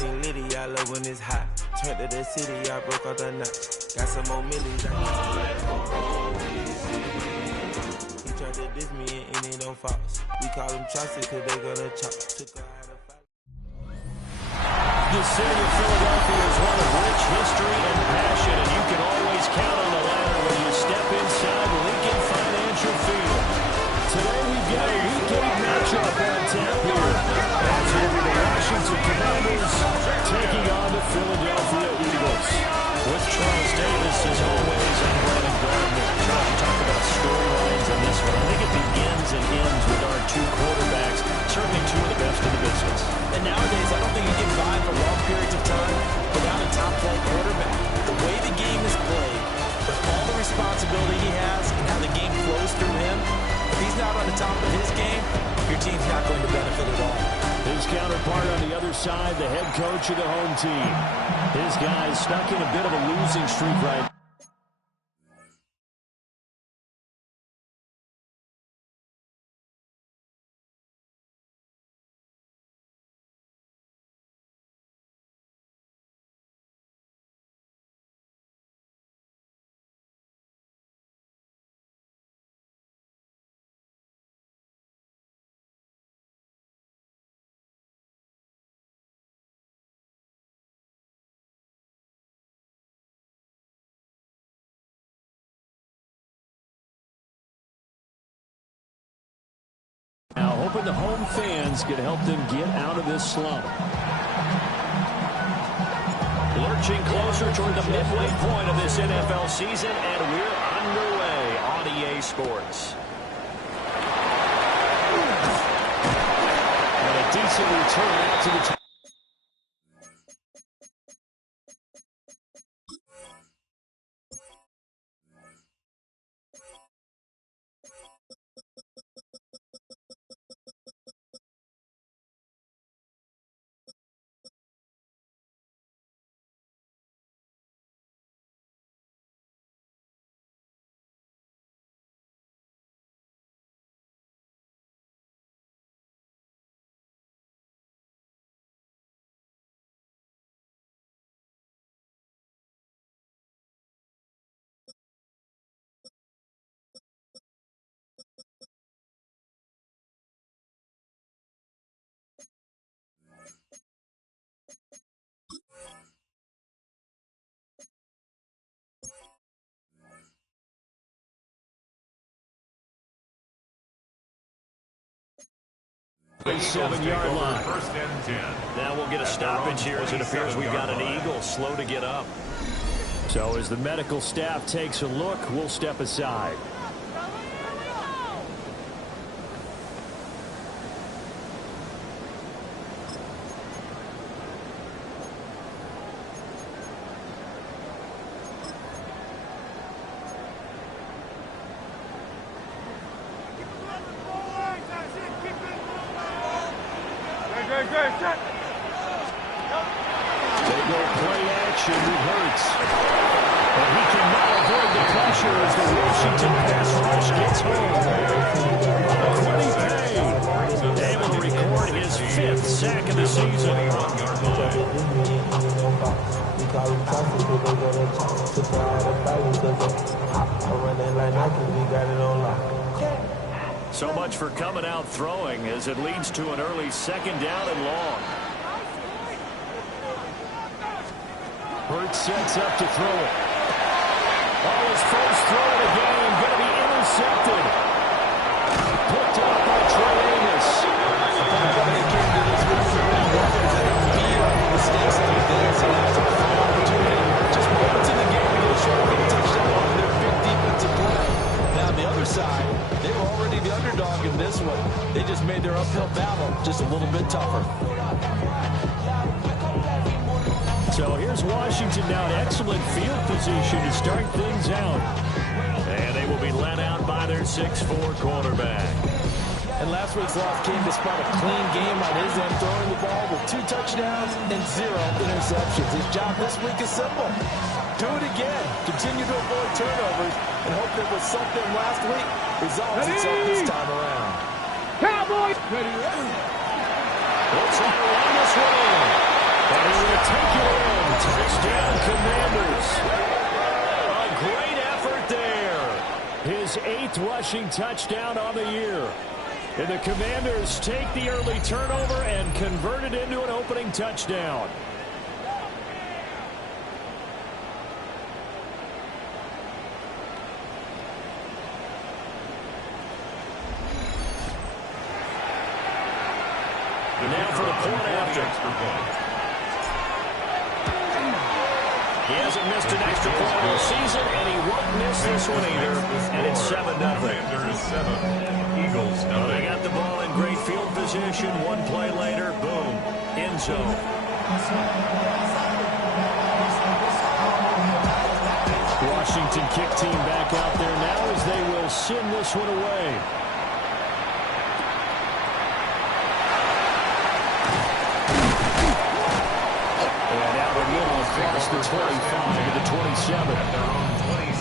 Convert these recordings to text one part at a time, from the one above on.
everything litty, I love when it's hot. Turned to the city, I broke out the notch. Got some more millies. He tried to diss me and it don't false. We call them chopsticks cause they gonna chop. Took her out of fight. The city of Philadelphia is one of rich history and passion, and you can always count on the ladder when you step inside Lincoln Financial Field. Today we've got a weekend matchup on tap here. As will be the Washington Commanders taking on the Philadelphia Eagles. With Charles Davis, as always, I'm Brandon Gardner. Charles, talk about storylines in this one. I think it begins and ends with our two quarterbacks, certainly two of the best in the business. And nowadays, I don't think you get by for long periods of time without a top-flight quarterback. The way the game is played, with all the responsibility he has and how the game flows through him, if he's not on the top of his game, your team's not going to benefit at all. His counterpart on the other side, the head coach of the home team. His guys stuck in a bit of a losing streak right now. Now hoping the home fans can help them get out of this slump. Lurching closer toward the midway point of this NFL season, and we're underway on EA Sports. And a decent return out to the the 7-yard line. First and 10. Now we'll get a stoppage here as it appears we've got an Eagle slow to get up. So as the medical staff takes a look, we'll step aside. They go play action with Hurts. And he cannot avoid the pressure as the Washington pass rush gets home. Quiddy Pay able to record his 5th sack of the season. So much for coming out throwing as it leads to an early 2nd down and long. Hurts sets up to throw it. Oh, his first throw of the game going to be intercepted. Picked up by Trey Amos. Mistakes like this, and that's a fine opportunity. Just moments in the game to get a short touchdown on their big defensive play. Now, on the other side, they were already the underdog in this one. They just made their uphill battle just a little bit tougher. So here's Washington now in excellent field position to start things out. And they will be led out by their 6'4 quarterback. And last week's loss came despite a clean game on his end, throwing the ball with 2 touchdowns and 0 interceptions. His job this week is simple. Do it again. Continue to avoid turnovers and hope that what sunk them last week resolves itself this time around. Cowboys! Looks like a long way. And he will take it in. Touchdown, Commanders. A great effort there. His 8th rushing touchdown on the year. And the Commanders take the early turnover and convert it into an opening touchdown. Now for the point after. He hasn't missed an extra point all season, and he won't miss this one either. And it's 7-0. Eagles, They got the ball in great field position. One play later, boom, end zone. Washington kick team back out there now as they will send this one away. Across the 25 to the 27.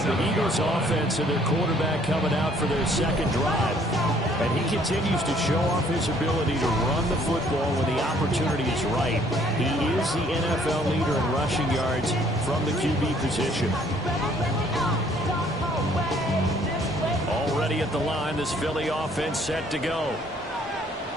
The Eagles offense and their quarterback coming out for their second drive. And he continues to show off his ability to run the football when the opportunity is right. He is the NFL leader in rushing yards from the QB position. Already at the line, this Philly offense set to go.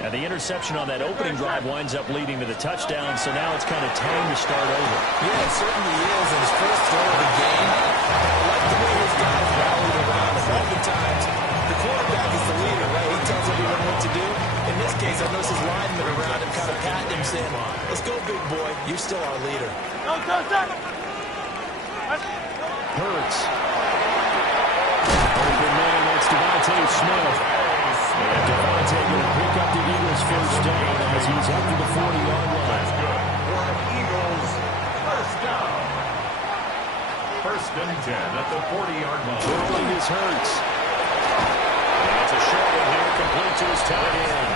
And the interception on that opening drive winds up leading to the touchdown, so now it's kind of time to start over. Yeah, it certainly is. In his first throw of the game, I like the way his guys rallied around him. Oftentimes, the quarterback is the leader, right? He tells everyone what to do. In this case, I noticed his linemen around him kind of patting him, saying, let's go, big boy. You're still our leader. Hurts. Open man, that's Devontae Smith. And Devontae going to pick up the Eagles' first down as he's up to the 40-yard line. That's good. For Eagles, first down. 1st and 10 at the 40-yard line. Throwing his Hurts. And it's a short one here, complete to his tight end.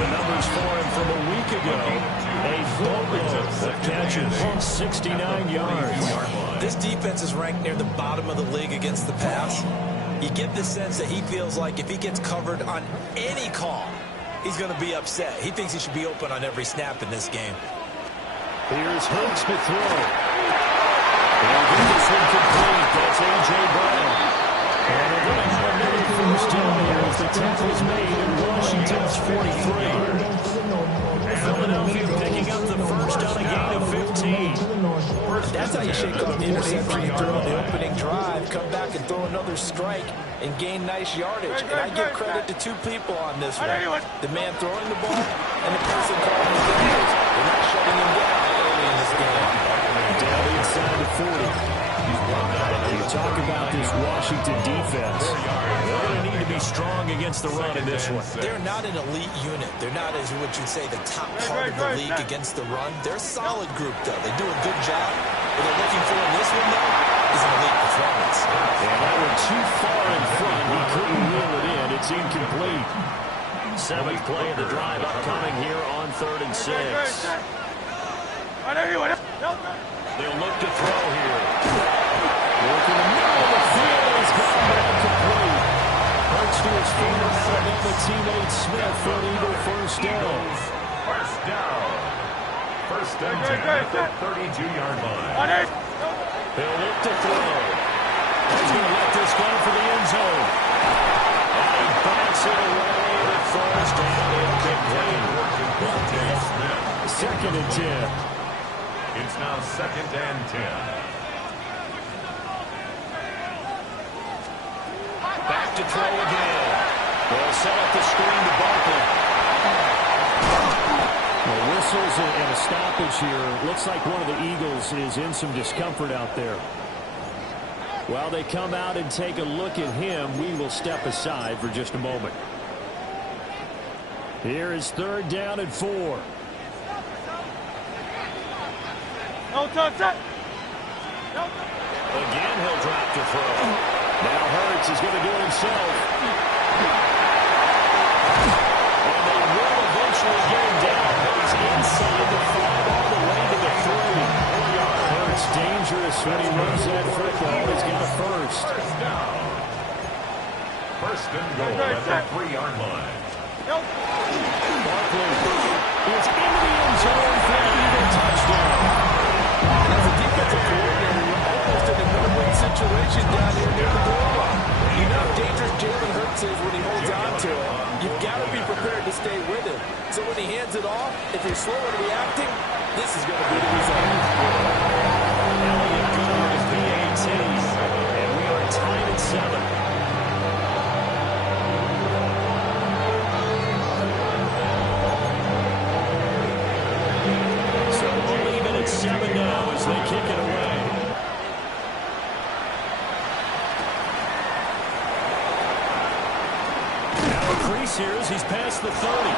The numbers for him from a week ago. A boatload of catches, 69 yards. This defense is ranked near the bottom of the league against the pass. You get the sense that he feels like if he gets covered on any call, he's going to be upset. He thinks he should be open on every snap in this game. Here's Hurts to throw. They'll get this one complete. That's A.J. Brown. And they're going to have another first down here as the tackle's made in Washington's 43. Philadelphia picking up the first on a gain of 15. That's how you shake off the interception you throw on the opening drive, come back and throw another strike and gain nice yardage. And I give credit to 2 people on this one. The man throwing the ball and the person calling his plays. They're not shutting him down early in this game. Down inside the 40. You talk about this Washington defense. They're going to need to be strong against the run in this one. They're not an elite unit. They're not, as what you'd say, the top part of the league against the run. They're a solid group, though. They do a good job. What they're looking for in this one, though, is an elite performance. And that one too far in front. He couldn't reel it in. It's incomplete. 7th play of the drive upcoming here on 3rd and 6. They'll look to throw here. Work in the middle of the field. He's got it complete. Hurts to his feet and the teammate Smith for an Eagle first down. First down. 1st and 10 at the 32-yard line. He'll look to throw. He's going to let this go for the end zone. And he backs it away at first down incomplete. 2nd and 10. It's now 2nd and 10. Back to throw again. They'll set up the screen to Barkley. Well, whistles and a stoppage here. Looks like one of the Eagles is in some discomfort out there. While they come out and take a look at him, we will step aside for just a moment. Here is 3rd down and 4. Again, he'll drop to throw. Now Hurts is going to do it himself. And they will eventually get him down. He's inside the 5 all the way to the 3. Hurts dangerous when he runs that football. He's got a first. First down. 1st and goal at the 3-yard line. Barkley is into the end zone for an Eagle touchdown. And as a defensive coordinator, you're almost in a no-win situation down here near the goal line. You know how dangerous Jalen Hurts is when he holds on to it. You've got to be prepared to stay with him. So when he hands it off, if you're slow in reacting, this is going to be the result. Elliott Goodwin is PAT, and we are tied at 7. So we'll leave it at 7 now as they kick it away. Now a crease here as he's past the 30.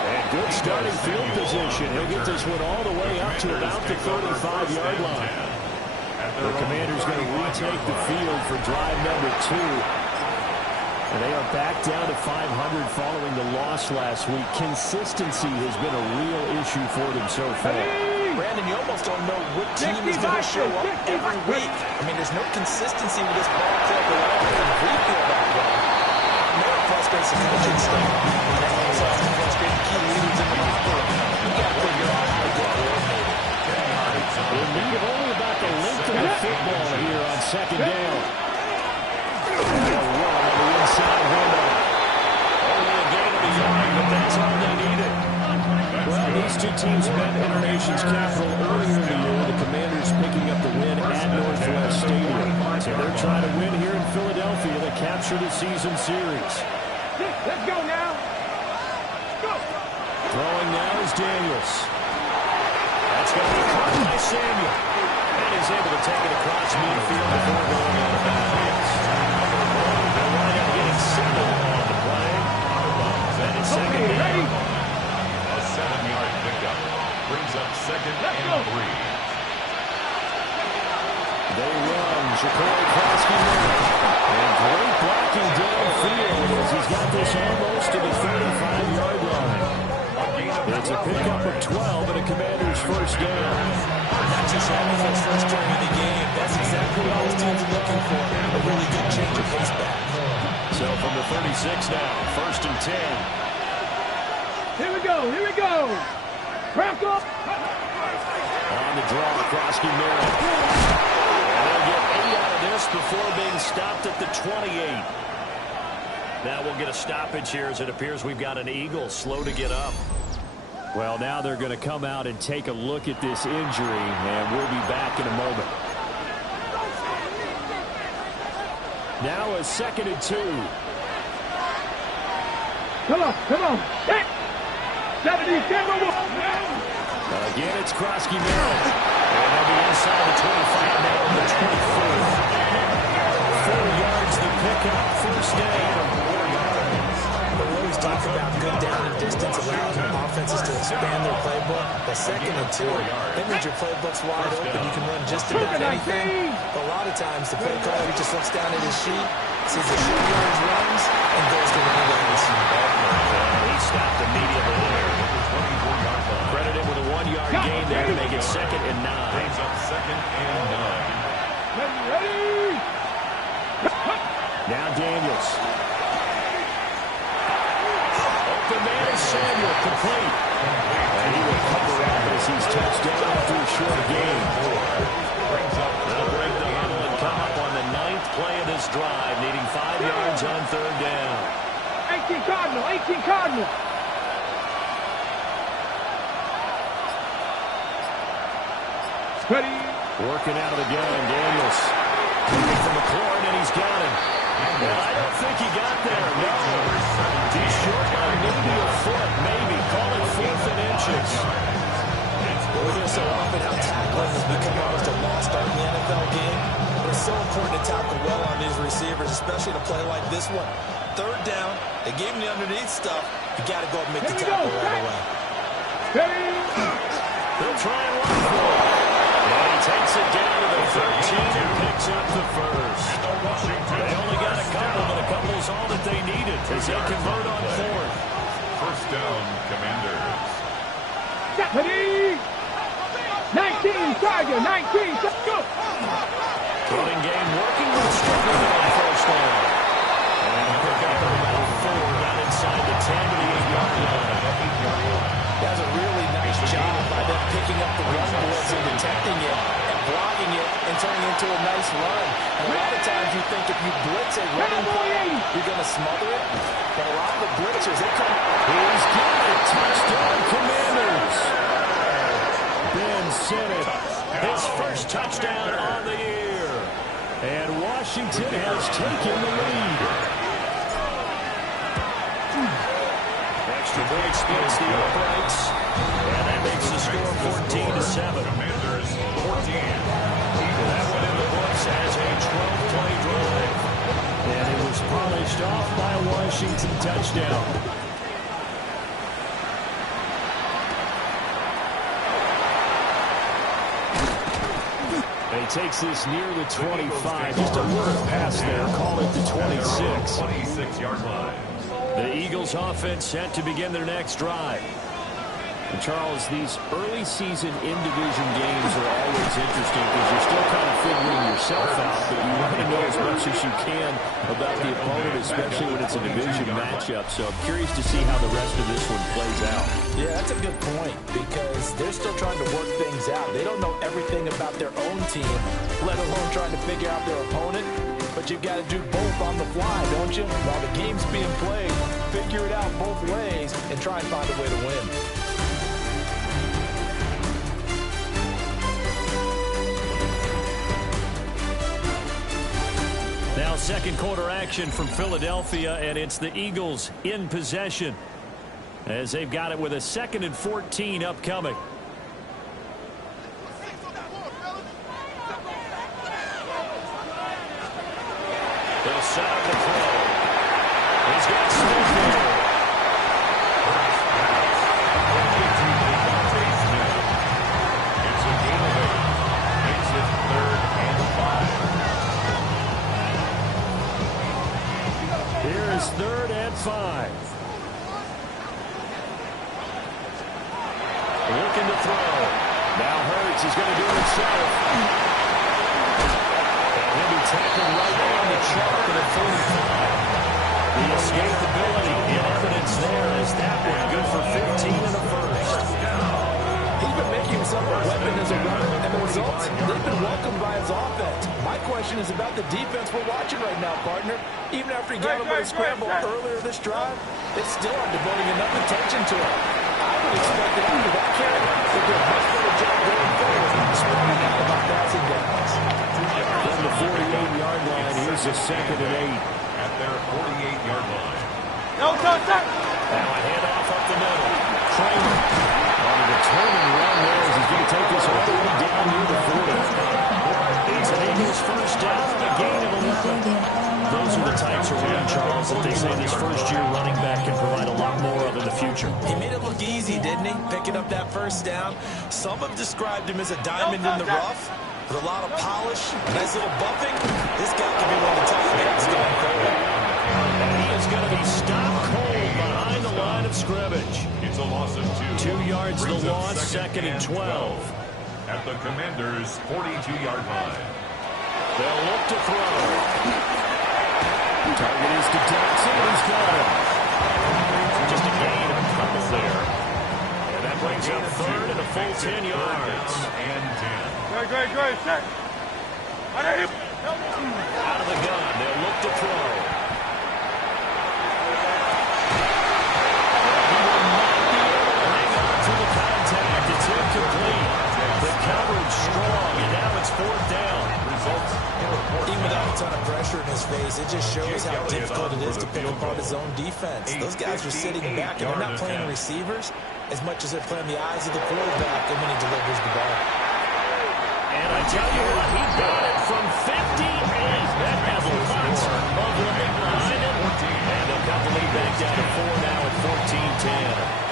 And good starting field position. He'll get this one all the way up to about the 35-yard line. The Commanders going to retake the field for drive number 2. And they are back down to 500 following the loss last week. Consistency has been a real issue for them so far. Brandon, you almost don't know what team is going to show up every week. I mean, there's no consistency with this ball club. We feel that way. More frustrates the coaching staff. And that also has to frustrate the key leaders in the locker room. You got to figure out how to get coordinated. In need of only about the length of the football here on second down. They'll run on the inside window. Only a gain of a yard, but that's all they needed. Well, these two teams met in our nation's capital earlier in the year. The Commanders picking up the win at Northwest Stadium. So they're trying to win here in Philadelphia to capture the season series. Let's go now. Go. Throwing now is Daniels. That's going to be caught by Samuel. And he's able to take it across midfield before going out of bounds. They'll wind up getting 7 on the play. And it's second down. A 7-yard pickup brings up second and 3. They run. Jacory Krosky and great blocking downfield as he's got this almost to the 35-yard line. It's a pickup of 12 and a Commander's first down. Not just having those first turn in the game. That's exactly what those teams are looking for. A really good change of pace back. So from the 36 now, first and 10. Here we go. Here we go. Crack up. On the draw, Krosky Merritt. And they'll get 8 out of this before being stopped at the 28. Now we'll get a stoppage here as it appears we've got an Eagle slow to get up. Well, now they're going to come out and take a look at this injury, and we'll be back in a moment. Now a second and 2. Come on. Come on. Hey. 70. Again, it's Krosky Merritt. And they'll be inside the 25 now on the 24. 4 yards the pickup, first down. But we always talk about good down and distance allows offenses to expand their playbook. But second and 2, that means your playbook's wide open. You can run just about anything. But a lot of times, the play caller just looks down at his sheet, sees the short yardage runs, and goes to the end. He stopped immediately there. Credit him with a 1-yard gain there to make it second and 9. Brings up second and 9. Ready. Now Daniels. Open man is Samuel, complete. And he will cover up as he's touched down after a short gain. They'll break the huddle and come up on the 9th play of this drive, needing 5 yards on third down. 18 Cardinal. 18 Cardinal. Ready. Working out of the gun, Daniels. From McLaurin, and he's got him. Well, I don't think he got there, no. He's short by maybe a foot, maybe. Call it 4th and inches. We hear so often how tackling has become almost a lost art in the NFL game. But it's so important to tackle well on these receivers, especially to play like this one. Third down, they gave him the underneath stuff. You got to go and make the tackle right away. Ready. They'll try and run for it. And he takes it down to the 13 and picks up the first. They only got a couple, but a couple's all that they needed as they convert on 4th. First down, Commanders. Ready. 19 Tiger. 19. Go. Running game working, but struggling on first down. And pick up about 4 down inside the 10 to you blitz a running play, you're going to smother it. But a lot of the blitzers, they come. He's got it. Touchdown, Commanders. Ben Sinnott, his first touchdown on the year. And Washington has taken the lead. Extra point splits the uprights. And that makes the score 14-7. Commanders 14. That one in the books as a 12-play drive. And it was polished off by a Washington touchdown. He takes this near the 25. Just a little pass there. Call it the 26. 26-yard line. The Eagles offense set to begin their next drive. And Charles, these early season in-division games are always interesting because you're still kind of figuring yourself out, but you want to know as much as you can about the opponent, especially when it's a division matchup. So I'm curious to see how the rest of this one plays out. Yeah, that's a good point because they're still trying to work things out. They don't know everything about their own team, let alone trying to figure out their opponent. But you've got to do both on the fly, don't you? While the game's being played, figure it out both ways and try and find a way to win. Now second quarter action from Philadelphia, and it's the Eagles in possession as they've got it with a 2nd and 14 upcoming. They'll set up the throw. He's got Smith there. It's a gain of 8. Makes it 3rd and 5. Here is 3rd and 5. Looking to throw. Now Hurts is going to do it himself. And he'll be tackled right on the chalk at a 45. The escapability in evidence there as that one good for 15 and a first. He's been making himself a weapon as a runner, and the results, they've been welcomed by his offense. My question is about the defense we're watching right now, partner. Even after he got him with a scramble earlier this drive, they still are devoting enough attention to him. I would expect that after that carry, they'll do a much better job going forward, spreading out about passing downs. From the 48-yard line, here's a 2nd and 8. At their 48-yard line. Now a handoff up the middle. Kramer on the returning run there as he's going to take this all the way down near the 40. It's an Eagles first down and a gain of 11. Those are the types of run, Charles, that they say this first-year running back can provide a lot more of in the future. He made it look easy, didn't he? Picking up that first down. Some have described him as a diamond in the rough with a lot of polish, nice little buffing. This guy could be one of the top guys going forward. And he is going to be stopped cold behind the line of scrimmage. It's a loss of 2. 2 yards the loss, 2nd and 12. At the Commanders' 42-yard line. They'll look to throw. Target is to Jackson. He's got it. Just a gain of a couple there. And that brings up 3rd and a full 10 yards. And 10. Great, set. Out of the gun. They'll look to throw. He will not be able to hang on to the contact. It's incomplete. The coverage strong, and now it's 4th down. Results. Even without a ton of pressure in his face, it just shows how difficult it is to pick apart his own defense. Those guys are sitting back, and they're not playing receivers as much as they're playing the eyes of the quarterback when he delivers the ball. And I tell you what, he got it from 58. That has lots of leg behind it. And they'll cut the lead back down to 4 now at 14-10.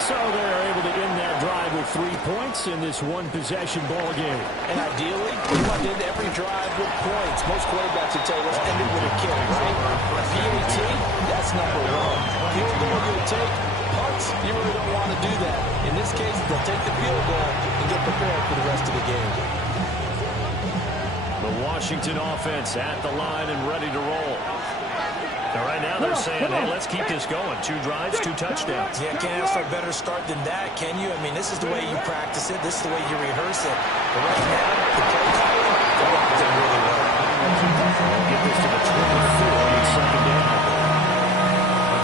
So they're able to end that drive with 3 points in this one-possession ball game. And ideally, we want to end every drive with points. Most quarterbacks would tell you, let's end it with a kick, right? PAT, that's number 1. Field goal you'll take. Punts, you really don't want to do that. In this case, they'll take the field goal and get prepared for the rest of the game. The Washington offense at the line and ready to roll. Now, right now they're saying, hey, let's keep this going. 2 drives, 2 touchdowns. Yeah, can't ask for a better start than that, can you? I mean, this is the way you practice it. This is the way you rehearse it. But right now, the play calling, they're really well. They'll get this to the 24 on second down.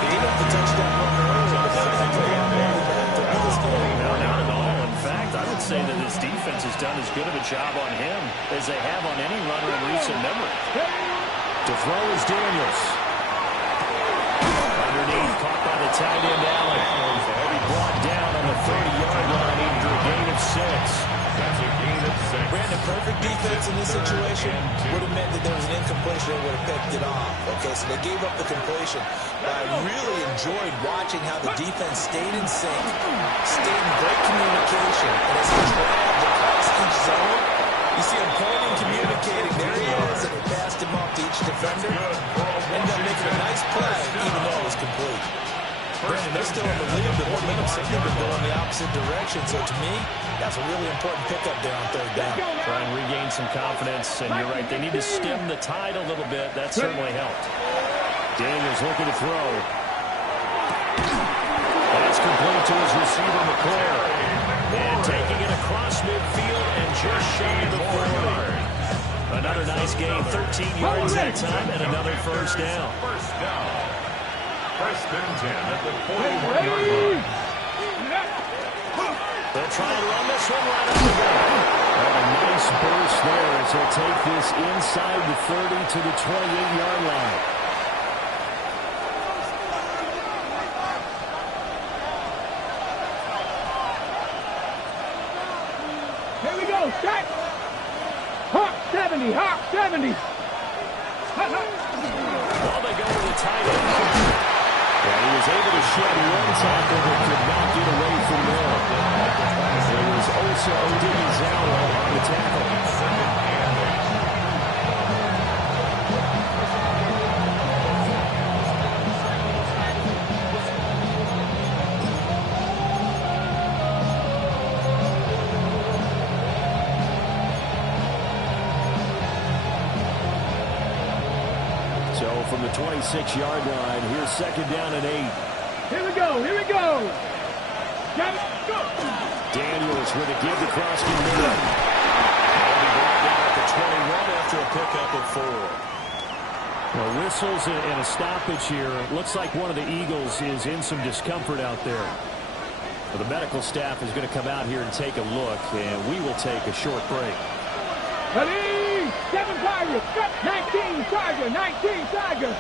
Gave up the touchdown run earlier, but that hasn't really mattered in this game. No, not at all. In fact, I would say that this defense has done as good of a job on him as they have on any runner in recent memory. To throw is Daniels. Underneath, caught by the tight end, Allen. He'll be brought down on the 30-yard line after a gain of 6. That's a gain of 6. Brandon, perfect defense in this situation would have meant that there was an incompletion. They would have picked it off. Okay, so they gave up the completion. But I really enjoyed watching how the defense stayed in sync, stayed in great communication, and as he dragged across each zone, you see him pointing, communicating. There he is, and he passed him off to each defender. Ended up making a nice play, even though it was complete. Brandon, they're still in the lead, but momentum seems to be going the opposite direction. So to me, that's a really important pickup there on third down. Try and regain some confidence, and you're right, they need to stem the tide a little bit. That certainly helped. Daniels looking to throw. That's complete to his receiver, McClure. And taking it across midfield and just shy of the 40. Another nice gain, 13 yards that time, and another first down. First down. First and 10 at the 41-yard line. They'll try and run this one right up the gut. A nice burst there as he'll take this inside the 30 to the 28-yard line. Here we go, set. Hawk 70, Hawk 70. Well, they go with the tight end. And he was able to shed one tackle but could not get away from there. It was Osa Odighizuwa on the tackle. So from the 26-yard line, here's second down and 8. Here we go, here we go. Got it, go. Daniels with a give to Crosby middle. He'll be brought down at the 21 after a pickup of 4. Well, whistles and a stoppage here. Looks like one of the Eagles is in some discomfort out there. Well, the medical staff is going to come out here and take a look, and we will take a short break. Ready, 7 Tigers, 19 Tiger, 19 Tiger.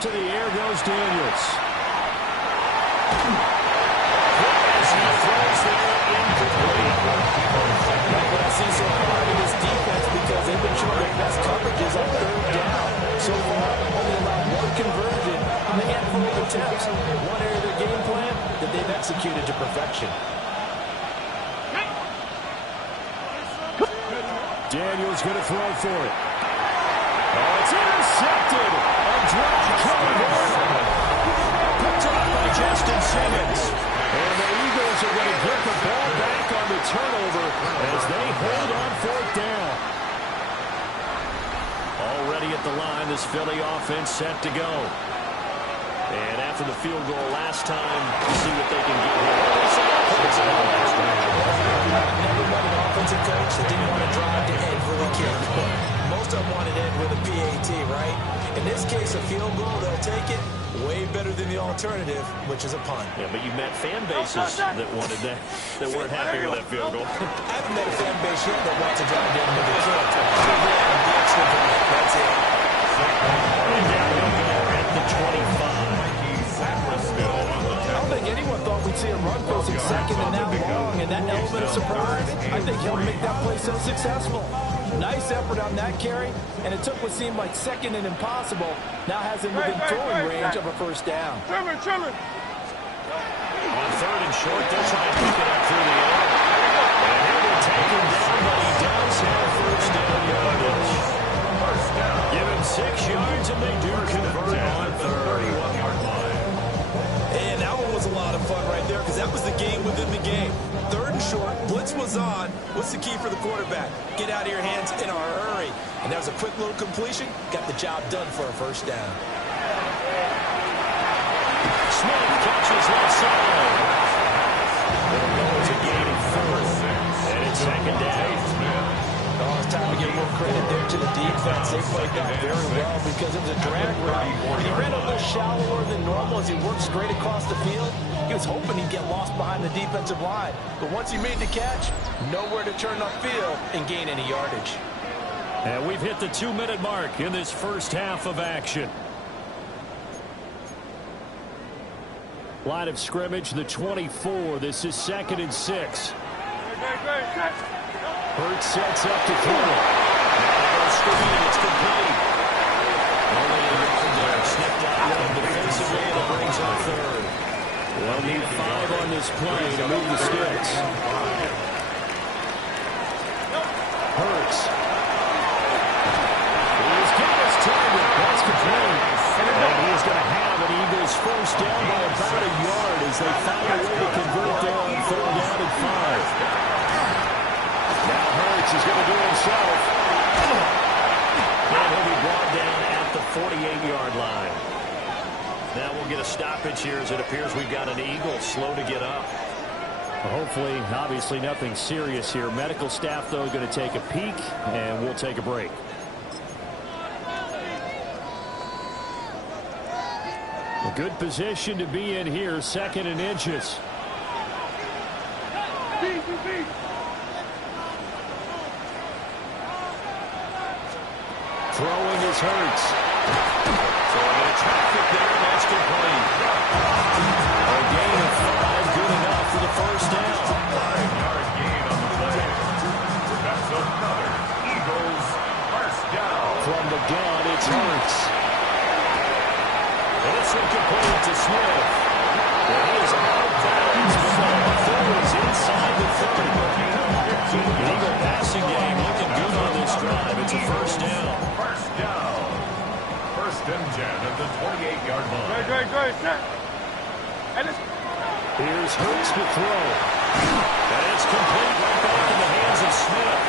To the air goes Daniels. As he throws there incomplete. What I see so far in this defense, because they've been showing their best coverages on third down. So far, only allowed one conversion on a handful of attempts. One area of their game plan that they've executed to perfection. Daniels going to throw for it. Oh, it's intercepted. A drop cover. Picked up by Justin Simmons. And the Eagles are going to get the ball back on the turnover as they hold on fourth down. Already at the line, this Philly offense set to go. And after the field goal last time, we'll see what they can get here. Never met an offensive coach that didn't want to drive to end with a kick. Most of them wanted to end with a PAT, right? In this case, a field goal, they'll take it. Way better than the alternative, which is a punt. Yeah, but you met fan bases that wanted that, that weren't happy with that field goal. I haven't met a fan base yet that wants to drive in with a kick. The extra point, that's it. And down they'll go at the 25. I don't think anyone thought we'd see a run posting second and that long, and that element of surprise, I think he'll make that play so successful. Nice effort on that carry, and it took what seemed like second and impossible, now has him within throwing range of a first down. Trimmer. On third and short, they'll try and pick it up through the air. And here to take him down, but he downs him first down yardage. Give him 6 yards, and they do convert on third. 31-yard line. And that one was a lot of fun right there, because that was the game within the game. Third and short, blitz was on. What's the key for the quarterback? Get out of your hands in a hurry. And that was a quick little completion. Got the job done for a first down. Smith catches left side. It'll go as a gain of 4. And it's second down. Oh, it's time to give a little credit there to the defense. They played that very well because it was a drag route. And he ran a little shallower than normal as he worked straight across the field. He was hoping he'd get lost behind the defensive line. But once he made the catch, nowhere to turn upfield and gain any yardage. And we've hit the 2-minute mark in this first half of action. Line of scrimmage, the 24. This is 2nd and 6. Hurts sets up to throw. Now screen, it's complete. Only a yard there, snipped out well defensively, and it brings up 3rd. They'll need 5 on this play to move the sticks. Hurts. He's given his target. That's complete. And he is going to have an Eagles first down by about a yard as they find a way to convert there on 3rd down and 5. Now Hurts is going to do it himself. And he'll be brought down at the 48-yard line. Now we'll get a stoppage here as it appears we've got an Eagle slow to get up. Well, hopefully, obviously nothing serious here. Medical staff, though, going to take a peek, and we'll take a break. A good position to be in here, 2nd and inches. Throwing is Hurts. Throwing into traffic there, and that's complete. A gain of 5, good enough for the first down. 5-yard gain on the play. That's another Eagles first down. From the gun, it's Hurts. And it's incomplete to Smith. And he is out of bounds, but the throw is inside the 30. The Eagle passing game looking good on this drive. It's a first down. First down. 1st and 10 at the 28-yard line. Here's Hurts to throw. And it's complete right back in the hands of Smith.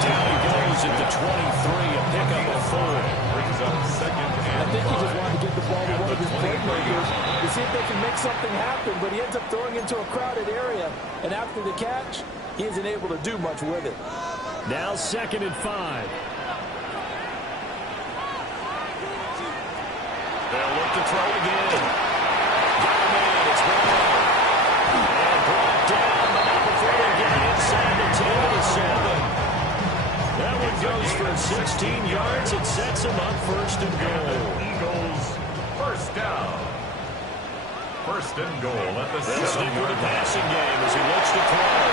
Down he goes at the 23, a pickup of 4. Brings up 2nd and I think he just wanted to get the ball to one of his playmakers to see if they can make something happen, but he ends up throwing into a crowded area. And after the catch, he isn't able to do much with it. Now 2nd and 5. They'll look to throw again. Got him in. It's Brown. And brought down, but not before they get inside the 10 to 7. That one goes for 16 yards. It sets him up 1st and goal. Eagles first down. 1st and goal at the 7. They'll stick with the passing game as he looks to throw.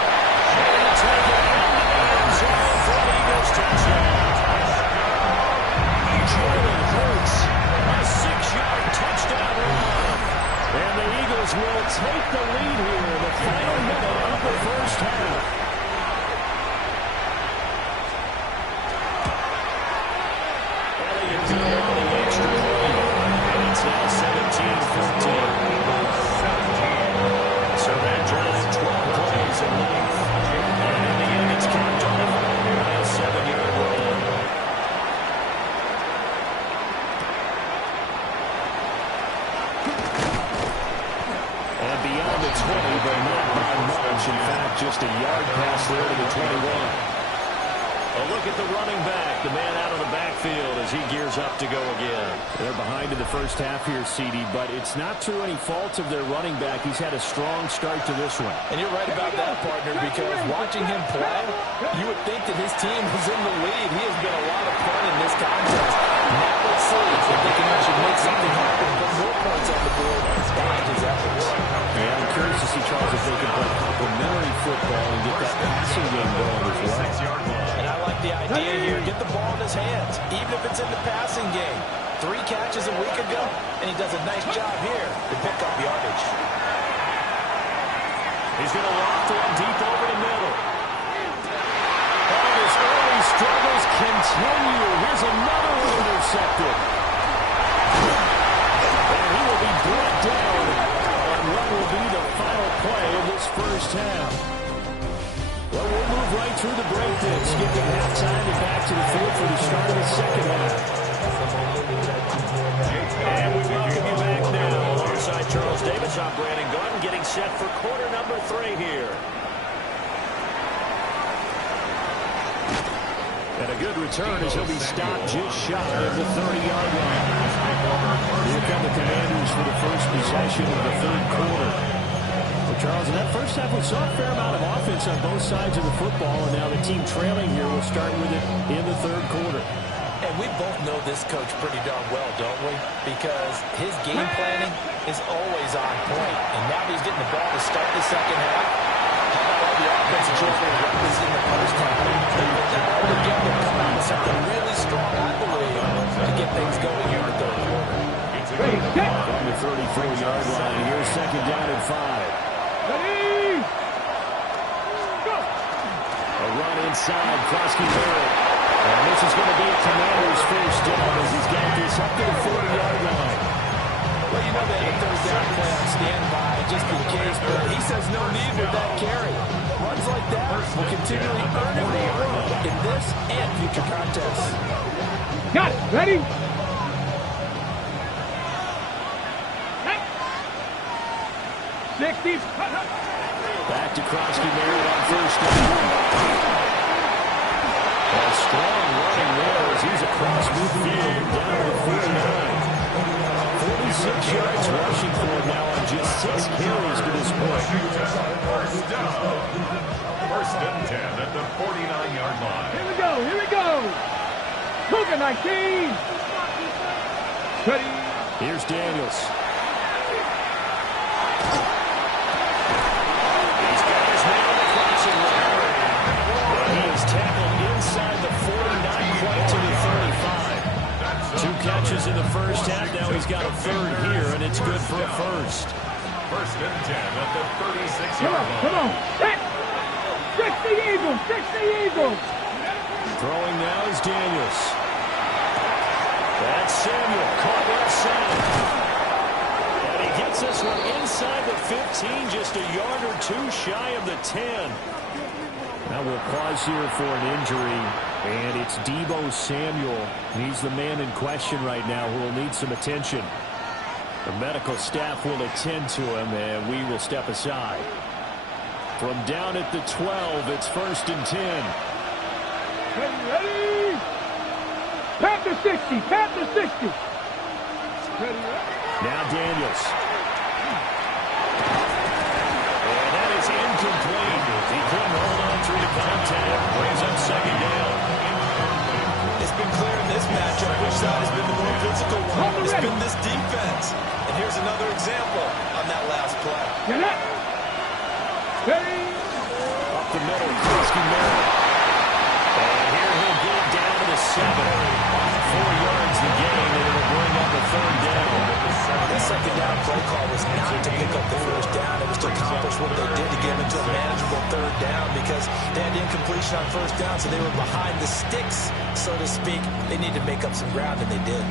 And he'll take it into the end zone for an Eagles touchdown. Jordan Hurts, a 6-yard touchdown run. And the Eagles will take the lead here in the final minute of the first half. Elliott on the extra point. And it's now 17-14. So that drive, 12 plays in length. And in the end, it's capped off by a 7-yard run. And beyond the 20, but not by much. In fact, just a yard pass there to the 21. A look at the running back, the man out of the backfield as he gears up to go again. They're behind in the first half here, CD, but it's not through any fault of their running back. He's had a strong start to this one. And you're right about that, partner, because watching him play, you would think that his team is in the lead. He has been a lot of fun in this contest. Now let's see if they can actually make something happen and put more points on the board behind his efforts. Yeah, I'm curious to see, Charles, if they can play complementary football and get that passing game going as well. 6-yard line. And I like the idea here. Get the ball in his hands, even if it's in the passing game. 3 catches a week ago, and he does a nice job here to pick up yardage. He's going to loft one deep over the middle. And his early struggles continue. Here's another one intercepted. And he will be brought down on what will be the final play of this first half. Well, we'll move right through the break then, skipping halftime and back to the field for the start of the second half. And we welcome you back now alongside Charles Davis. I'm Brandon Gordon getting set for quarter number 3 here. And a good return as he'll be stopped just shy of the 30-yard line. Here come the Commanders for the first possession of the third quarter. Well, Charles, in that first half, we saw a fair amount of offense on both sides of the football, and now the team trailing here will start with it in the third quarter. And we both know this coach pretty darn well, don't we? Because his game planning is always on point. And now he's getting the ball to start the second half. How about all the offensive children was in the first half? They put that all together and come out with something really strong, I believe, to get things going here in the third quarter. From the 34-yard line, here's second down and 5. Ready? Go! A run inside, Krosky Barrett. And this is going to be a Commander's first down as he's got this up to the 40-yard line. Well, you know they have a third down play on standby just in case, but he says no need with that carry. Runs like that will continually earn him more in this and future contests. Got it. Ready? Hey. 60. Back to Krosky Barrett on first down. A strong running there as he's across midfield down to 49. 46 yards rushing for him now on just 6 carries to this point. First down. First and 10 at the 49-yard line. Here we go. Here we go. Cougar 19. Ready? Here's Daniels. He's got his man on the crossing route. And he is tackled inside the 49, quite to the 35. 2 catches in the first half. Now he's got a third here, and it's good for a first. First and 10 at the 36-yard Come on. line. Come on. Set. 60 Eagles. 60 Eagles. Throwing now is Daniels. That's Samuel caught inside. And he gets this one inside the 15, just a yard or 2 shy of the 10. Now we'll pause here for an injury, and it's Deebo Samuel. He's the man in question right now who will need some attention. The medical staff will attend to him, and we will step aside. From down at the 12, it's first and 10. Ready? Pat the 60. Pat the 60. Ready? Now Daniels. And that is incomplete. He couldn't hold on through the contact. Brings up second down. It's been clear in this matchup which side has been the more physical one. It's been this defense. And here's another example on that last play. Get up. Ready? Up the middle, Krosky Barrett. And here he'll get it down to the 7. 4 yards the gain, and it'll bring up a third down. The second down play call was not to pick up the first down. It was to accomplish what they did to get them into a manageable third down because they had incompletion on first down, so they were behind the sticks, so to speak. They needed to make up some ground, and they did.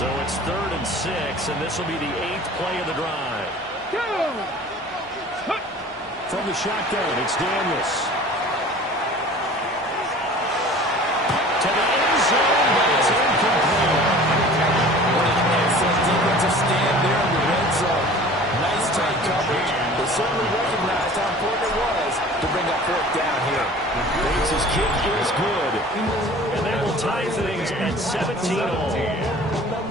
So it's 3rd and 6, and this will be the 8th play of the drive. Go. Hut. From the shotgun, it's Daniels. To the end zone, but it's incomplete. Excellent defensive stand there in the red zone. Nice tight coverage. They certainly recognized how important it was to bring that 4th down here. Bates' kick is good. And that will tie things at 17 all.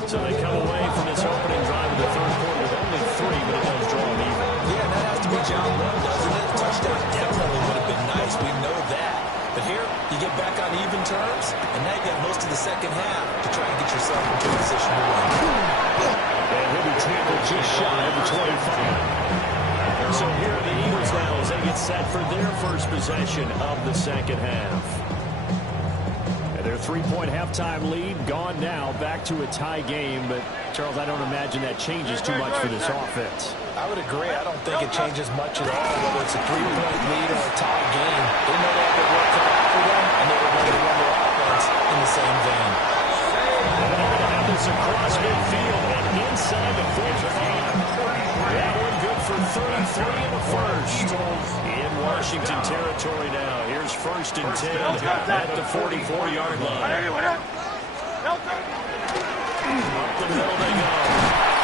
So they come away from this opening drive in the third quarter with only 3, but it does draw them even. Yeah, that has to be John Love, doesn't it? Touchdown definitely would have been nice. We know that. But here, you get back on even terms, and now you got most of the second half to try and get yourself into a position to win. And he'll be tackled just shy of the 25. So here are the Eagles now as they get set for their first possession of the second half. And their 3-point halftime lead gone now, back to a tie game. But, Charles, I don't imagine that changes too much for this offense. I would agree. I don't think it changes much at all, whether it's a 3-point lead or a tie game. They know they have their work cut out for them, and they're going to run their offense in the same vein. And they're going to have this across midfield and inside the 45. That one good for 33 in the first. In Washington territory now. Here's first and 10 at the 44-yard line. Up the middle they go.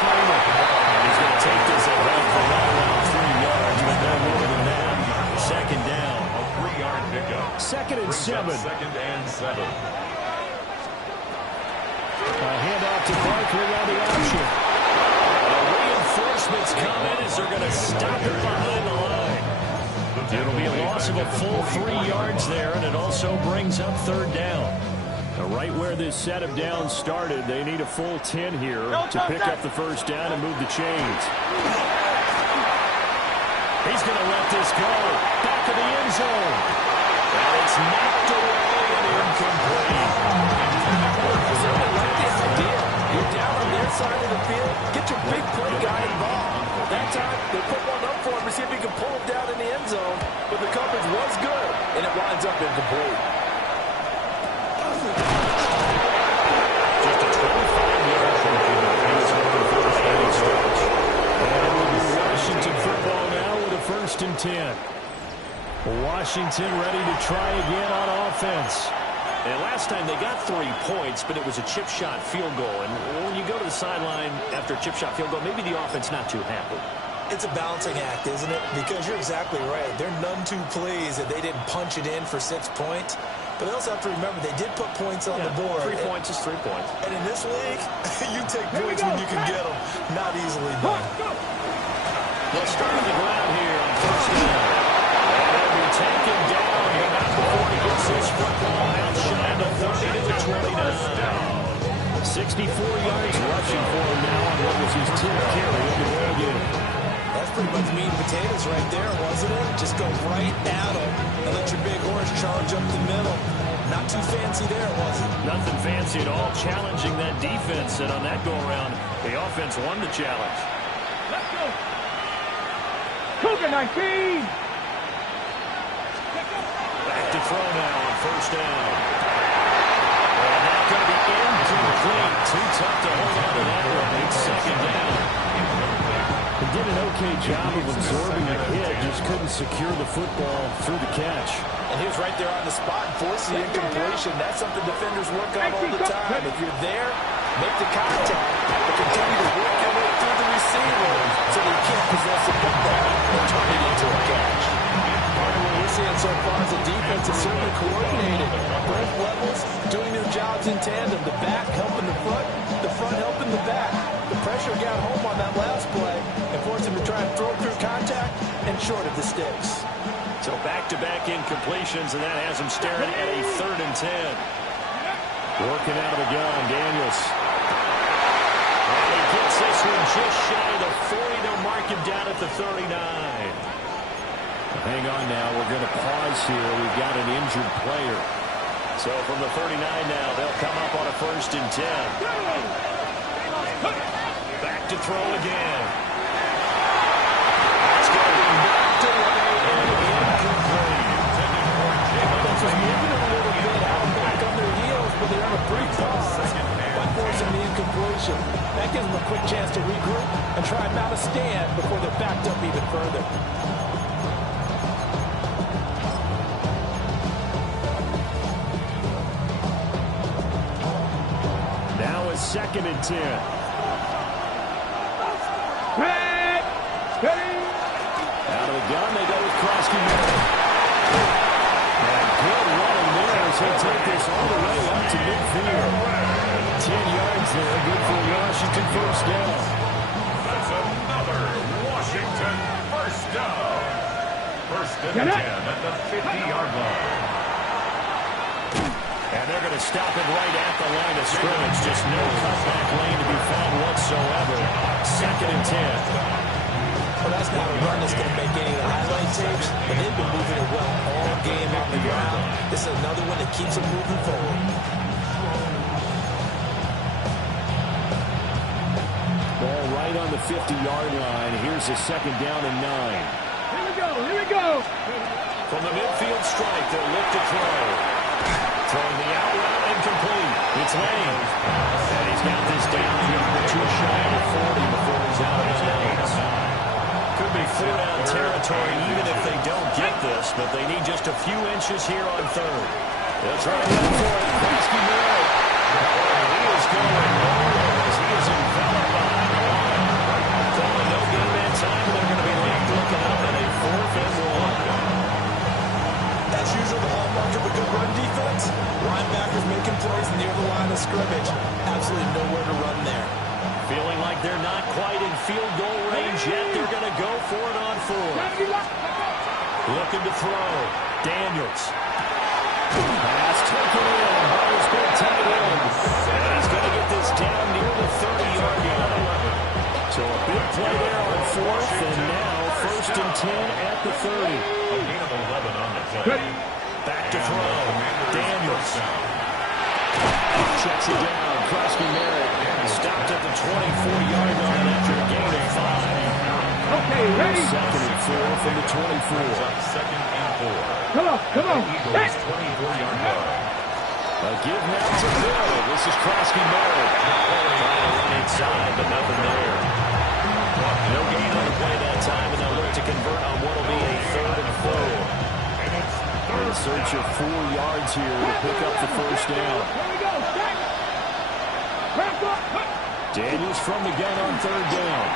He's going to take this ahead for right around 3 yards, but no more than that. Second down. second and 7. Second and 7. A handoff to Barkley on the option. Reinforcements coming as they're going to stop it behind the line. It'll be a loss of a full 3 yards there, and it also brings up third down. Now, right where this set of downs started, they need a full 10 here to pick up the first down and move the chains. He's going to let this go. Back of the end zone. And it's knocked away and incomplete. I like the idea. You're down on their side of the field. Get your big play guy involved. That time, they put one up for him to see if he can pull him down in the end zone. But the coverage was good, and it winds up incomplete. Just a 25-yard stretch. And it will be Washington football now with a 1st and 10. Washington ready to try again on offense. And last time they got 3 points, but it was a chip shot field goal. And when you go to the sideline after a chip shot field goal, maybe the offense not too happy. It's a balancing act, isn't it? Because you're exactly right. They're none too pleased that they didn't punch it in for 6 points. But they also have to remember they did put points on the board. 3 points is 3 points. And in this league, you take points when you can get them. Not easily done. Let's start on the ground here on first down. And they'll be taken down here not before he gets this football outshined of 30 to the 29. 64 yards rushing for him now on what was his 10th carry of the ball game. That's pretty much meat and potatoes right there, wasn't it? Just go right at them and let your big horse charge up the middle. Not too fancy there, was it? Nothing fancy at all, challenging that defense. And on that go-around, the offense won the challenge. Let's go. Cougar 19. Back to throw now on first down. And that's going to be incomplete. Too tough to hold on to that one. It's second down. He did an okay job of absorbing the hit, just couldn't secure the football through the catch. And he was right there on the spot and forced the incompletion. That's something defenders work on all the time. If you're there, make the contact, but continue to work your way through the receiver so that you can't possess the football and turn it into a catch. Part of what we're seeing so far is the defense is certainly coordinated. Both levels doing their jobs in tandem. The back helping the front helping the back. The pressure got home on that last play and forced him to try and throw through contact and short of the sticks. So back-to-back incompletions, and that has him staring at a 3rd and 10. Working out of the gun, Daniels. And he gets this one just shy of the 40. They'll mark him down at the 39. Hang on now. We're going to pause here. We've got an injured player. So from the 39 now, they'll come up on a 1st and 10. Back to throw again. It's going to be knocked away and incomplete. Offense was moving a little bit out back on their heels, but they're on a brief pause by forcing the incompletion. That gives them a quick chance to regroup and try and mount a stand before they're backed up even further. Now a 2nd and 10. Out of the gun, they go with Krosky. And good running there as he'll take this all the way up to midfield. 10 yards there, good for Washington first down. That's another Washington first down. 1st and 10 at the 50-yard line. And they're going to stop it right at the line of scrimmage. Just no cutback lane to be found whatsoever. 2nd and 10. Well, that's not a run that's going to make any of the highlight tapes, but they've been moving it well all game on the ground. This is another one that keeps them moving forward. Ball right on the 50-yard line. Here's a 2nd down and 9. Here we go. Here we go. From the midfield strike, they'll look to throw. Throwing the out route incomplete. It's Lane. And he's got this down here too shy of 40 before he's out of bounds. Could be 4-down territory even if they don't get this, but they need just a few inches here on 3rd. They'll try to go for it. Krosky Miller. He is going nowhere as he is enveloped behind the line. Calling no game man time, and they're going to be left looking up at a 4th and 1. As usual, the hallmark of linebackers making plays near the line of scrimmage. Absolutely nowhere to run there. Feeling like they're not quite in field goal range yet. They're going to go for it on 4th. Looking to throw. Daniels. Pass taken in. Ball's been tight end. And he's going to get this down near the 30-yard line. So a big play there on 4th, and now 1st and 10 at the 30. A gain of 11 on the play. Back to throw. Daniels. Checks it down. Krosky Merritt stopped at the 24-yard line after a gain of 5. Okay, ready? 2nd and 4 from the 24. Second and 4. Come on. Eagles 24-yard line. A give now to Bill. This is Krosky Merritt. Trying to run inside, but nothing there. No gain on the play that time, and they'll look to convert on what will be a 3rd and 4. In search of 4 yards here to pick up the 1st down. Here we go. Daniels from the gun on 3rd down.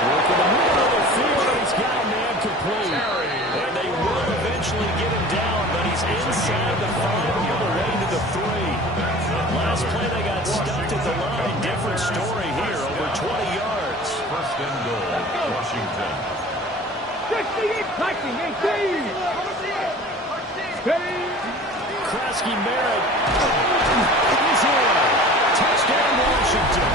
Working the middle of the field, and he's got a man complete. And they will eventually get him down, but he's inside the 5 all the way to the 3. Last play they got stuffed at the line. Different story here, over 20 yards. 1st and goal, Washington. 18. Krosky Merritt is in. Touchdown, Washington.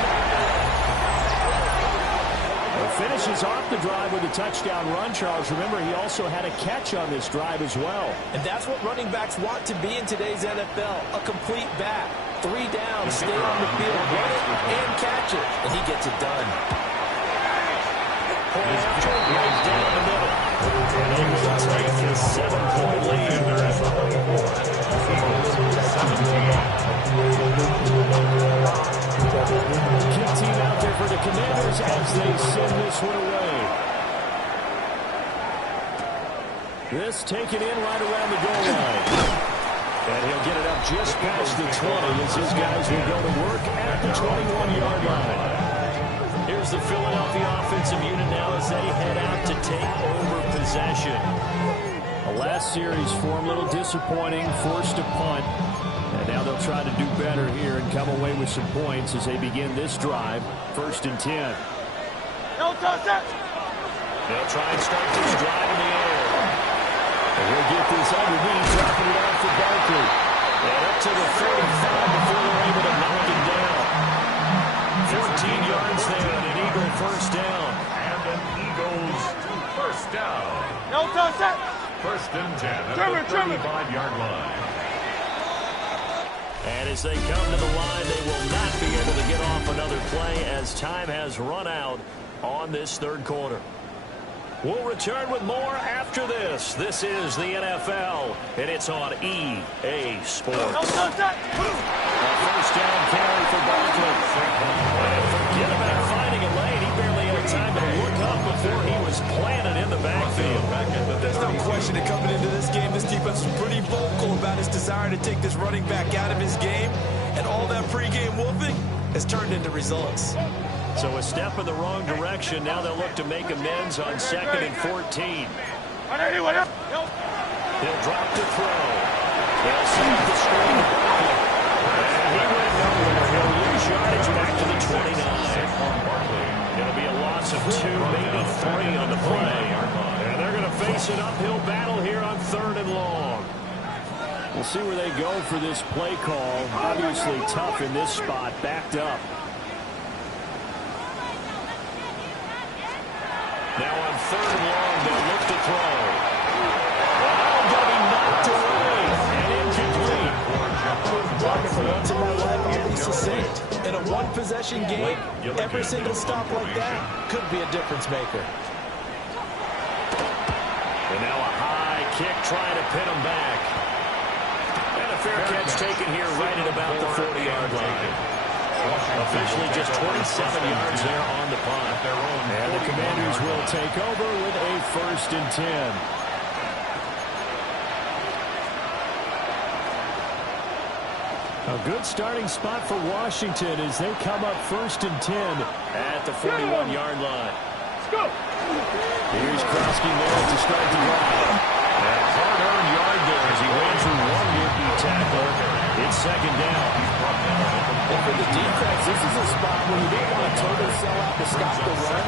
Finishes off the drive with a touchdown run, Charles. Remember, he also had a catch on this drive as well. And that's what running backs want to be in today's NFL, a complete back. 3 down, stay on the field, run it, and catch it. And he gets it done. Right down the middle. And able to take his 7-point lead. 15 out there for the Commanders as they send this one away. This taken in right around the goal line. And he'll get it up just past the 20 as his guys will go to work at the 21-yard line. Here's the Philadelphia offensive unit now as they head out to take over possession. The last series for him, a little disappointing, forced a punt. And now they'll try to do better here and come away with some points as they begin this drive. 1st and 10. They'll try and start this drive in the air. And he'll get this underneath, dropping it off for Barkley. And up to the 35 before they're able to knock him down. 14 yards there, and an Eagle 1st down. And an Eagles 1st down. 1st and 10 at the 35-yard line. And as they come to the line, they will not be able to get off another play as time has run out on this 3rd quarter. We'll return with more after this. This is the NFL, and it's on EA Sports. A 1st down carry for Barkley. Forget about finding a lane. He barely had time to look up before he was planted in the backfield. There's no question that coming into this game, this defense was pretty vocal about his desire to take this running back out of his game. And all that pregame wolfing has turned into results. So a step in the wrong direction. Now they'll look to make amends on 2nd and 14. He'll drop to throw. They'll set up the screen to Barkley. And he went nowhere. He'll lose yardage back to the 29. It'll be a loss of 2, maybe 3 on the play. And they're going to face an uphill battle here on 3rd and long. We'll see where they go for this play call. Obviously tough in this spot, backed up. Now on 3rd and long, they'll look to throw. Oh, going to be knocked away and incomplete. For once in my life, I'll be succinct. In a one-possession game, every single stop like that could be a difference maker. And now a high kick trying to pin him back. And a fair catch taken here right at about the 40-yard line. Officially just 27 yards there on the punt. And the Commanders will take over with a 1st and 10. A good starting spot for Washington as they come up 1st and 10 at the 41-yard line. Let's go. Here's Krosky Merritt to start the drive. And a hard-earned yard there as he ran through one near second down. And for the defense, this is a spot where you don't want to totally sell out to stop the run,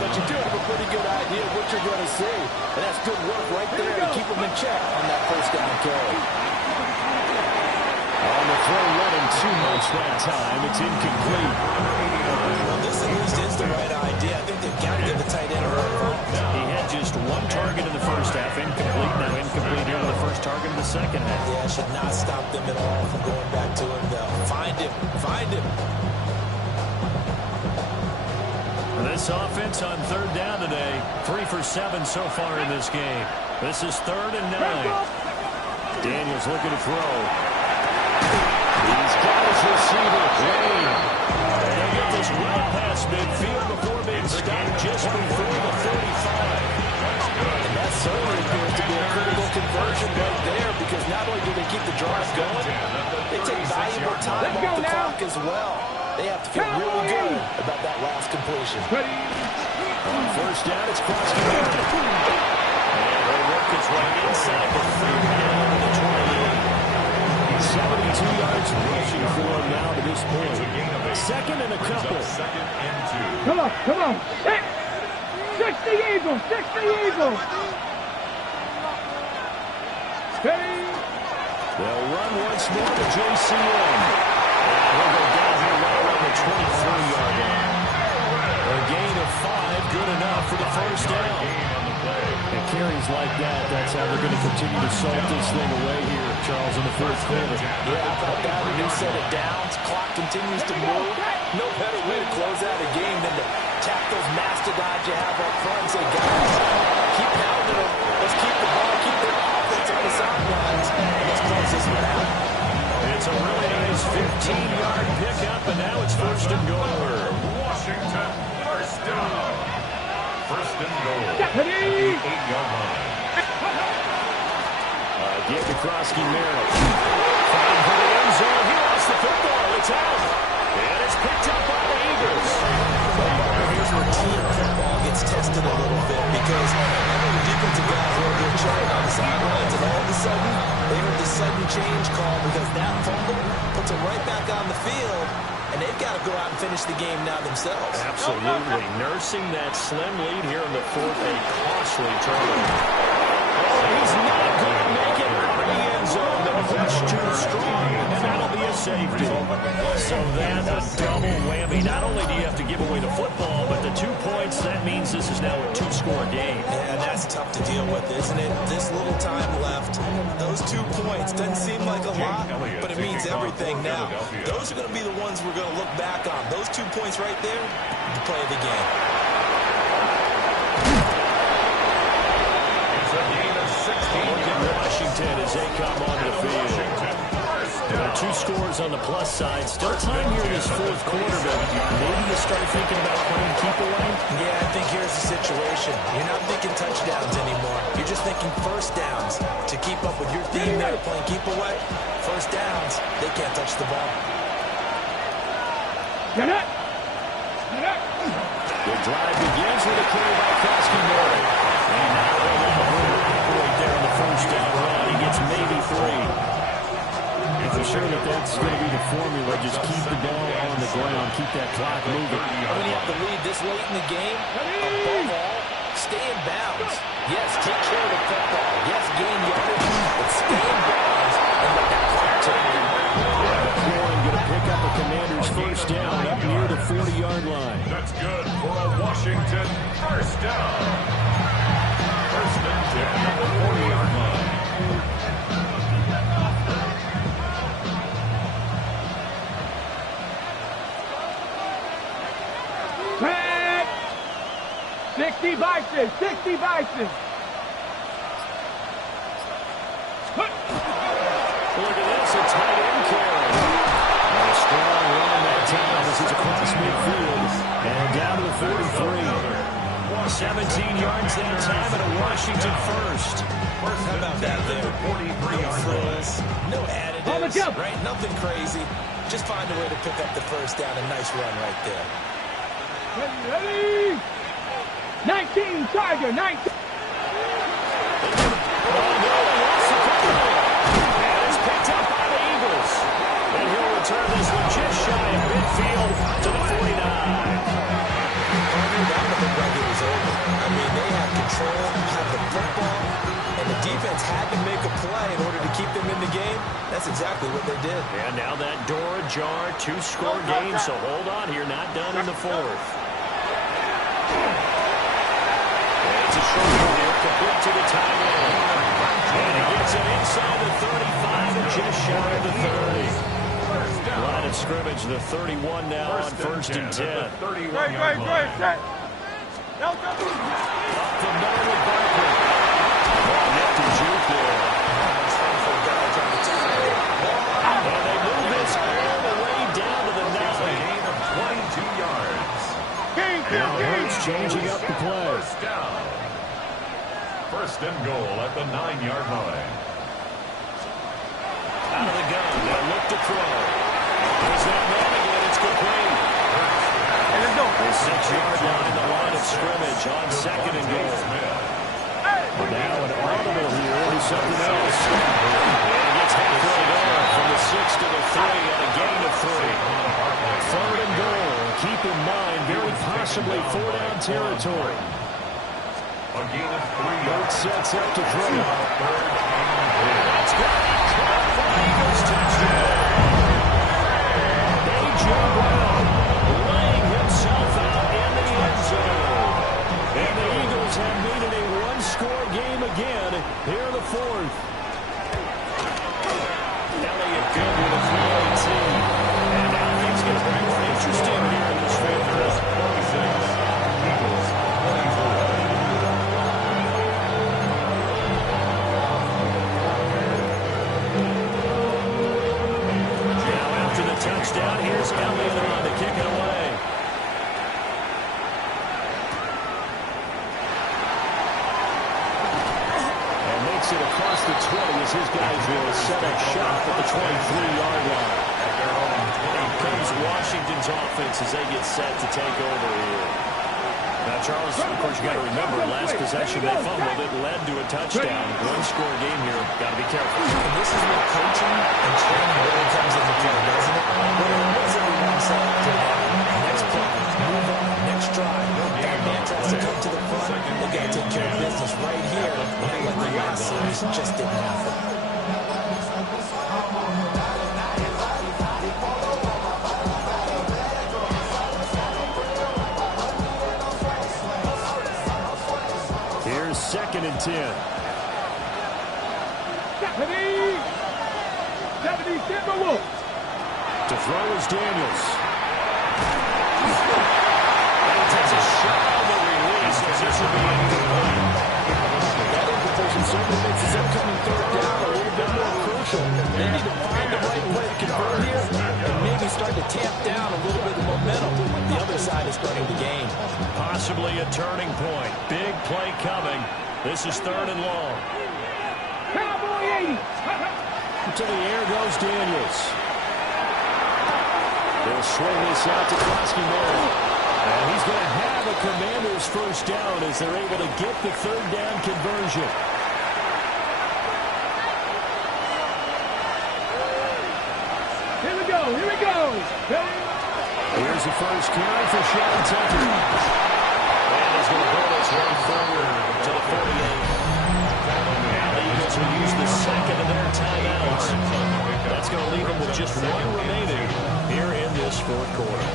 but you do have a pretty good idea of what you're going to see. And that's good work right there to keep them in check on that first down carry. On the throw, running too much that time. It's incomplete. Well, this at least is the right idea. I think they've got to give the tight end a run. He had just one target in the first half. Incomplete. Now incomplete here on the first target in the second half. Yeah, it should not stop them at all from going back to him, though. Find him. Find him. This offense on third down today, 3 for 7 so far in this game. This is 3rd and 9. Daniels looking to throw. He's got his receiver, Wayne. And he'll get this right past midfield before being stopped just before the 35. And that certainly appears to be a critical conversion right there, because not only do they keep the drive going, they take valuable time off the clock as well. They have to feel really good about that last completion. On first down, it's Krosky. And he'll work his way inside the 30 now to the 28. 72 yards rushing for him now to this point. Second and a couple. Come on, come on. 60 Eagles, 60 Eagles. Steady. They'll run once more to JCM. And he'll go down here right around the 23-yard line. A gain of 5, good enough for the first down. And carries like that, that's how they're going to continue to salt this thing away here, Charles, in the fourth quarter. Yeah, how about that? A new set of downs. Clock continues to move. No better way to close out a game than to tap those mastodons you have up front and say, guys, keep pounding them. Let's keep the ball, keep their offense on the sidelines. Let's close this one out. It's a really nice 15-yard pickup, and now it's first and goal. Washington, first down. First and goal. Deputy. 8-yard line. Get to Krosky Merritt. Fighting for the end zone. He lost the football. It's out. And it's picked up by the Eagles. Here's where team football gets tested a little bit, because every defensive guys were a good chilling on the sidelines, and all of a sudden, they heard the sudden change call because that fumble puts them right back on the field, and they've got to go out and finish the game now themselves. Absolutely. Nursing that slim lead here in the fourth, a costly turnover. Oh, he's not going to make it out of the end zone. The push too strong, and that'll be a safety. So that's a double whammy. Not only do you have to give away the football, but the 2 points, that means this is now a 2-score game. Yeah, that's tough to deal with, isn't it? This little time left. Those 2 points doesn't seem like a lot, but it means everything now. Those are going to be the ones we're going to look back on. Those 2 points right there, the play of the game. Washington as they come on the field. There are 2 scores on the plus side. Still time here in this fourth quarter, but maybe you start thinking about playing keep away? Yeah, I think here's the situation. You're not thinking touchdowns anymore. You're just thinking first downs. To keep up with your theme there, playing keep away, first downs, they can't touch the ball. Get it. Get it. The drive begins with a carry by Krosky Merritt. And now they'll operate there on the first down run. He gets maybe 3. I'm sure that's going to be the formula. Just keep the ball on the ground. Keep that clock moving. When you have the lead this late in the game, above all, stay in bounds. Yes, take care of the football. Yes, gain yardage, but stay in bounds and let that clock turn. McLaurin going to pick up a Commander's first down up near the 40-yard line. That's good for a Washington first down. First and 10 at the 40-yard line. 60 vices, 60 vices. Look at this, a tight end carry. And a strong run that time. This is across midfield. And down to the 43. 17 yards that time and a Washington first. How about that there? No frills, no additives, right? Nothing crazy. Just find a way to pick up the first down. A nice run right there. Ready? 19, Tiger, 19. Oh, no, he lost the football. And it's picked up by the Eagles. That's exactly what they did. And now that door ajar, 2-score game, so hold on here, not done in the fourth. It's a short one here, complete to the tight end. And he gets it inside the 35 and just shy of the 30. Line of scrimmage, the 31 now on 1st and 10. Great, set. Up the middle with Barkley. Oh, nifty juke there. And they move this all the way down to the 9. Gain of 22 yards. Now Hurts changing up the play. First down. 1st and goal at the 9-yard line. Out of the gun. They'll look to throw. There's that man again. It's complete. The 6-yard line, the line of scrimmage on 2nd and goal. Now an audible here into something else. And he gets halfway there from the 6 to the 3 and a gain of 3. 3rd and goal. Keep in mind, very possibly 4-down territory. A gain of 3 Hurts yards. sets up to throw. That's good. Caught for Eagles touchdown. A.J. Brown laying himself out in the end zone. And the Eagles have made it a 1-score game again here in the 4th. Elliott good with a 3-18. And now things get very more interesting here in this field. 26. Eagles 24. Touchdown. Here's Elliott on to kick it away. And makes it across the 20 as his guys will set up shop at the 23-yard line. Here comes Washington's offense as they get set to take over here. Now, Charles, of course, you got to remember, last possession they fumbled, it led to a touchdown. 1-score game here. Got to be careful. And this is where coaching and training really comes into play, doesn't it? When it wasn't the one side to next play, move on, next drive. That man tries to come to the front. They got to take care of business right here. Like the last series just didn't happen. Here's 2nd and 10. 70 Timberwolves. To throw is Daniels. And he takes a shot on the release as this will be incomplete. That incompletion certainly makes his upcoming 3rd down a little bit more crucial. They need to find the right way to convert here and maybe start to tamp down a little bit of momentum. The other side is starting to gain. Possibly a turning point. Big play coming. This is 3rd and long. Cowboy 80. To the air goes Daniels. They'll swing this out to Koski-Miller. And he's going to have a Commander's 1st down as they're able to get the 3rd down conversion. Here we go. Here's the first carry for Sean Tucker. And he's going to pull his way forward to the 48. Now the Eagles will use the 2nd of their timeouts. That's going to leave them with just 1 remaining here in this 4th quarter.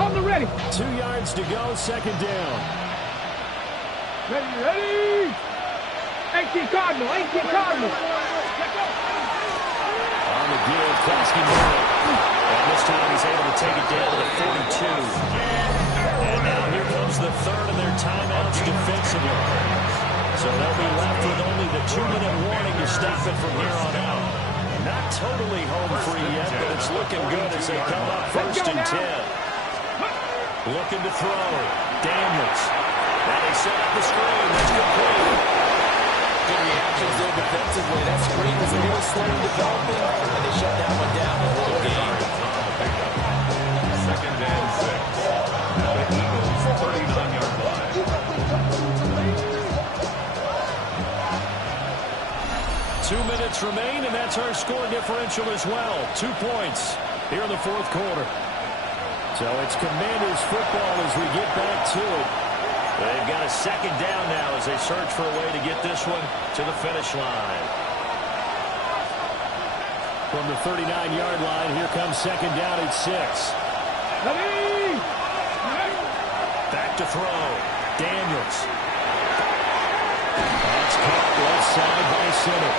On the ready. 2 yards to go, 2nd down. Ready. 18 Cardinal. On the give, Koski-Miller. And this time he's able to take it down to the 42. And now here comes the 3rd of their timeouts defensively. So they'll be left with only the 2-minute warning to stop it from here on out. Not totally home free yet, but it's looking good as they come up 1st and 10. Looking to throw. Daniels. Now they set up the screen. That's complete. Good reactions there defensively. That screen was a little slow in developing, and they shut that one down in a little game. 2nd and 6. Now the Eagles 39-yard line. 2 minutes remain, and that's our score differential as well. 2 points here in the 4th quarter. So it's Commanders football as we get back to it. They've got a second down now as they search for a way to get this one to the finish line. From the 39-yard line, here comes second down at 6. Back to throw. Daniels. That's caught left side by center.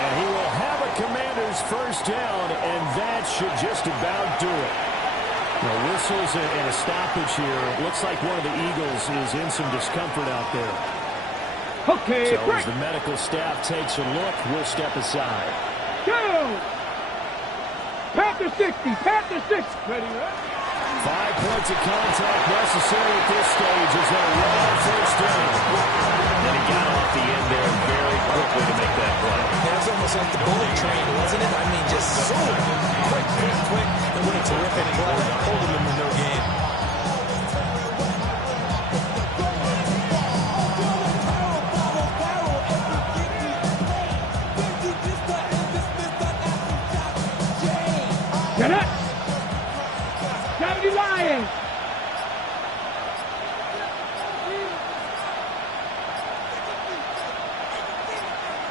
And he will have a Commanders first down, and that should just about do it. Now, whistles and a stoppage here. Looks like one of the Eagles is in some discomfort out there. Okay, so as the medical staff takes a look, we'll step aside. Go! Panther 60, Panther 6. Ready, right? 5 points of contact necessary at this stage as they run on first down. And he got off the end there very quickly to make that play. That was almost like the bullet train, wasn't it? I mean, just so quick. And what a terrific play. Holding them in no game. Get up! 70 Lions!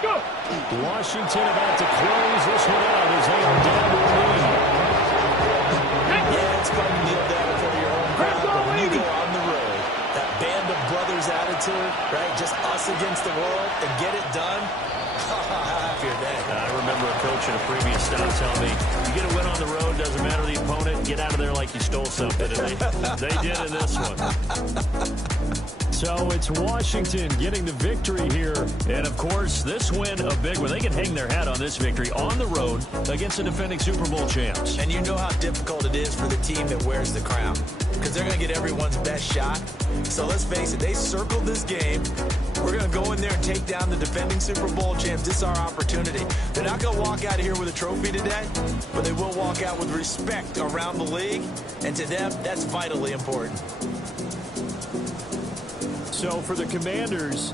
Go! Washington about to close this one out as they are down to a lead. Yeah, it's fun to kneel down for your home crowd, but when you go on the road, that band of brothers attitude, right? Just us against the world and get it done. Happier day. I remember a coach in a previous stop telling me, you get a win on the road, doesn't matter the opponent, get out of there like you stole something. And they did in this one. So it's Washington getting the victory here. And, of course, this win a big one. They can hang their hat on this victory on the road against the defending Super Bowl champs. And you know how difficult it is for the team that wears the crown, because they're going to get everyone's best shot. So let's face it, they circled this game. We're going to go in there and take down the defending Super Bowl champs. This is our opportunity. They're not going to walk out of here with a trophy today, but they will walk out with respect around the league. And to them, that's vitally important. So for the Commanders,